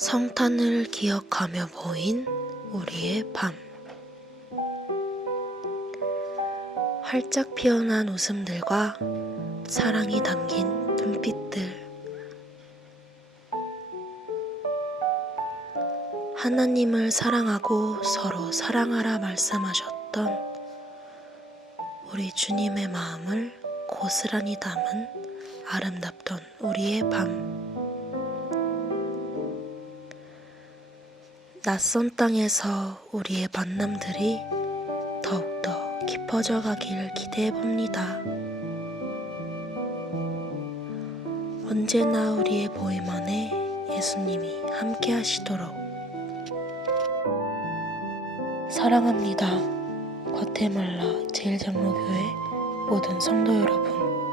성탄을 기억하며 모인 우리의 밤. 활짝 피어난 웃음들과 사랑이 담긴 눈빛들. 하나님을 사랑하고 서로 사랑하라 말씀하셨던 우리 주님의 마음을 고스란히 담은 아름답던 우리의 밤. 낯선 땅에서 우리의 만남들이 더욱더 깊어져 가길 기대해 봅니다. 언제나 우리의 보임 안에 예수님이 함께 하시도록 사랑합니다. 과테말라 제일장로교회 모든 성도 여러분.